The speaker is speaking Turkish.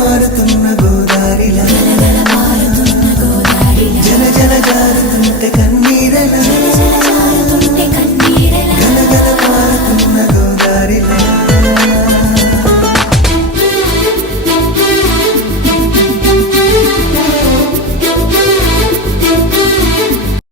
vardım ve